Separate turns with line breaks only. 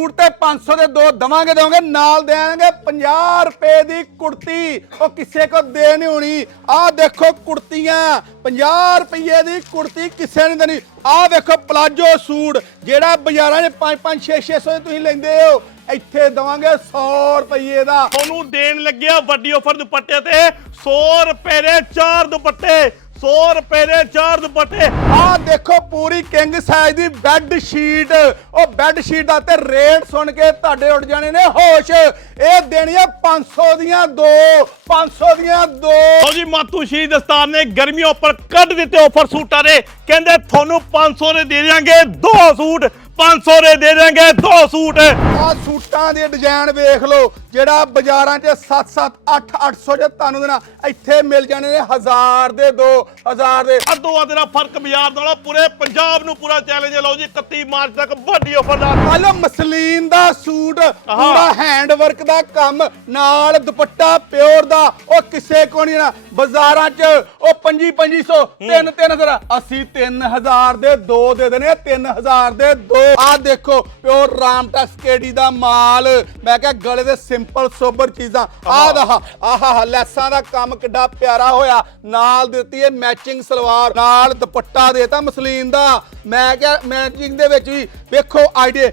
Suit ਤੇ 500 ਦੇ ਦੋ ਦਵਾਂਗੇ, ਦੇਵਾਂਗੇ, ਨਾਲ ਦੇਵਾਂਗੇ 50 ਰੁਪਏ ਦੀ ਕੁੜਤੀ। ਉਹ ਕਿਸੇ ਕੋ ਦੇ ਨਹੀਂ ਹੋਣੀ। ਆਹ ਦੇਖੋ ਕੁੜਤੀਆਂ 50 ਰੁਪਏ ਦੀ ਕੁੜਤੀ ਕਿਸੇ ਨੇ ਦੇਣੀ। ਆਹ ਵੇਖੋ ਪਲਾਜੋ ਸੂਟ, ਜਿਹੜਾ ਬਾਜ਼ਾਰਾਂ 'ਚ 5 5 6 600 ਦੇ ਤੁਸੀਂ ਲੈਂਦੇ ਹੋ, ਇੱਥੇ ਦਵਾਂਗੇ 100 ਰੁਪਏ ਦਾ।
ਤੁਹਾਨੂੰ ਦੇਣ ਲੱਗਿਆ ਵੱਡੀ ਆਫਰ ਦੁਪੱਟੇ ਤੇ 100 ਰੁਪਏ ਦੇ ਚਾਰ ਦੁਪੱਟੇ। 100 ਰੁਪਏ ਦੇ ਚਾਰ ਦੁਪੱਟੇ।
ਆਹ ਦੇਖੋ ਪੂਰੀ ਕਿੰਗ ਸਾਈਜ਼ ਦੀ ਬੈੱਡ ਸ਼ੀਟ ਉਹ ਬੈੱਡ ਸ਼ੀਟ ਦਾ ਤੇ ਰੇਟ ਸੁਣ ਕੇ ਤੁਹਾਡੇ ਉੱਡ ਜਾਣੇ ਨੇ ਹੋਸ਼। ਇਹ ਦੇਣੀ ਆ 500 ਦੀਆਂ ਦੋ 500 ਦੀਆਂ ਦੋ।
ਲਓ ਜੀ, ਮਾਤੂ ਸ਼੍ਰੀ ਦਸਤਾਰ ਨੇ ਗਰਮੀਆਂ ਉੱਪਰ ਕੱਢ ਦਿੱਤੇ ਆਫਰ ਸੂਟਾਂ ਦੇ। ਕਹਿੰਦੇ ਤੁਹਾਨੂੰ 500 ਦੇ ਦੇ ਦਿਆਂਗੇ ਦੋ ਸੂਟ। 500 ਦੇ ਦੇ ਦਾਂਗੇ ਦੋ ਸੂਟ।
ਆ ਸੂਟਾਂ ਦੇ ਡਿਜ਼ਾਈਨ ਵੇਖ ਲਓ ਜਿਹੜਾ ਬਾਜ਼ਾਰਾਂ 'ਚ 7 7 8 800 'ਚ ਤੁਹਾਨੂੰ ਦੇਣਾ। ਇੱਥੇ ਮਿਲ ਜਾਣੇ ਨੇ 1000 ਦੇ 2000 ਦੇ।
ਅੱਧੋਂ ਅੱਧ ਦਾ ਫ਼ਰਕ ਬਾਜ਼ਾਰ ਨਾਲੋਂ ਪੂਰੇ ਪੰਜਾਬ ਨੂੰ ਪੂਰਾ ਚੈਲੰਜ ਲਓ ਜੀ 31 ਮਾਰਚ ਤੱਕ ਵੱਡੀ ਆਫਰ ਦਾ।
ਕੱਲ ਮਸਲੀਨ ਦਾ ਸੂਟ ਪੂਰਾ ਹੈਂਡ ਵਰਕ ਦਾ ਕੰਮ ਨਾਲ ਦੁਪੱਟਾ ਪਿਓਰ ਦਾ ਉਹ ਕਿਸੇ ਕੋ ਨਹੀਂ ਨਾ ਬਾਜ਼ਾਰਾਂ 'ਚ ਉਹ 25 2500 3 3000 ਅਸੀਂ 3000 ਦੇ ਦੋ ਦੇ ਦੇਣੇ 3000 ਦੇ ਦੋ। ਆ ਦੇਖੋ ਪਿਓਰ ਰਾਮਟਸ ਕੇਡੀ ਦਾ ਮਾਲ। ਮੈਂ ਕਿਹਾ ਗਲੇ ਦੇ ਸਿੰਪਲ ਸੋਬਰ ਚੀਜ਼ਾਂ। ਆ ਦਾ ਆਹਾ ਲੈਸਾਂ ਦਾ ਕੰਮ ਕਿੱਡਾ ਪਿਆਰਾ ਹੋਇਆ। ਨਾਲ ਦਿੱਤੀ ਹੈ ਮੈਚਿੰਗ ਸਲਵਾਰ ਨਾਲ ਦੁਪੱਟਾ ਦੇਤਾ ਮਸਲੀਨ ਦਾ। ਮੈਂ ਕਿਹਾ ਮੈਚਿੰਗ ਦੇ ਵਿੱਚ ਵੀ ਵੇਖੋ ਆਈਡੀ